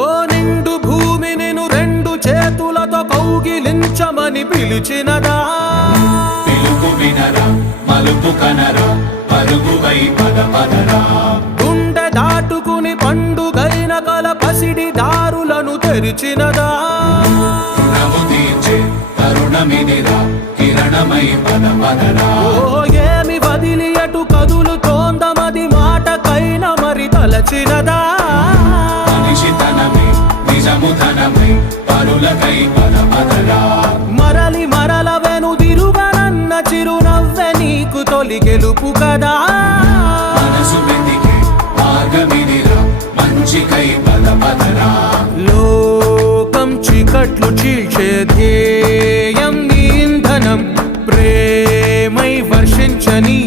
ఓ నిండు భూమి నిన్ను రెండు చేతులతో కౌగిలించమని పిలిచినదా పిలుపు వినరా మలుపు కనరా పరుగువై పద పదరా గుండె దాటుకుని పండుగైన కల పసిడి దారులను తెరిచినదా రుణము తీర్చే తరుణమిదిరా కిరణమై పద పదరా ఓ ఏమి వదిలి అటు కదులుతోందమది మాటకైన మరి తలచినదా మనిషితనమే నిజముధనమై పరులకై పద పదరా మరలి మరల వెనుదిరుగనన్న చిరునవ్వె నీకు తొలి గెలుపు కదా మనసు వెతికే మార్గమిదిరా మంచికై పద పదరా లోకం చీకట్లు చీల్చే ధ్యేయం నీ ఇంధనం ప్రేమై వర్షించని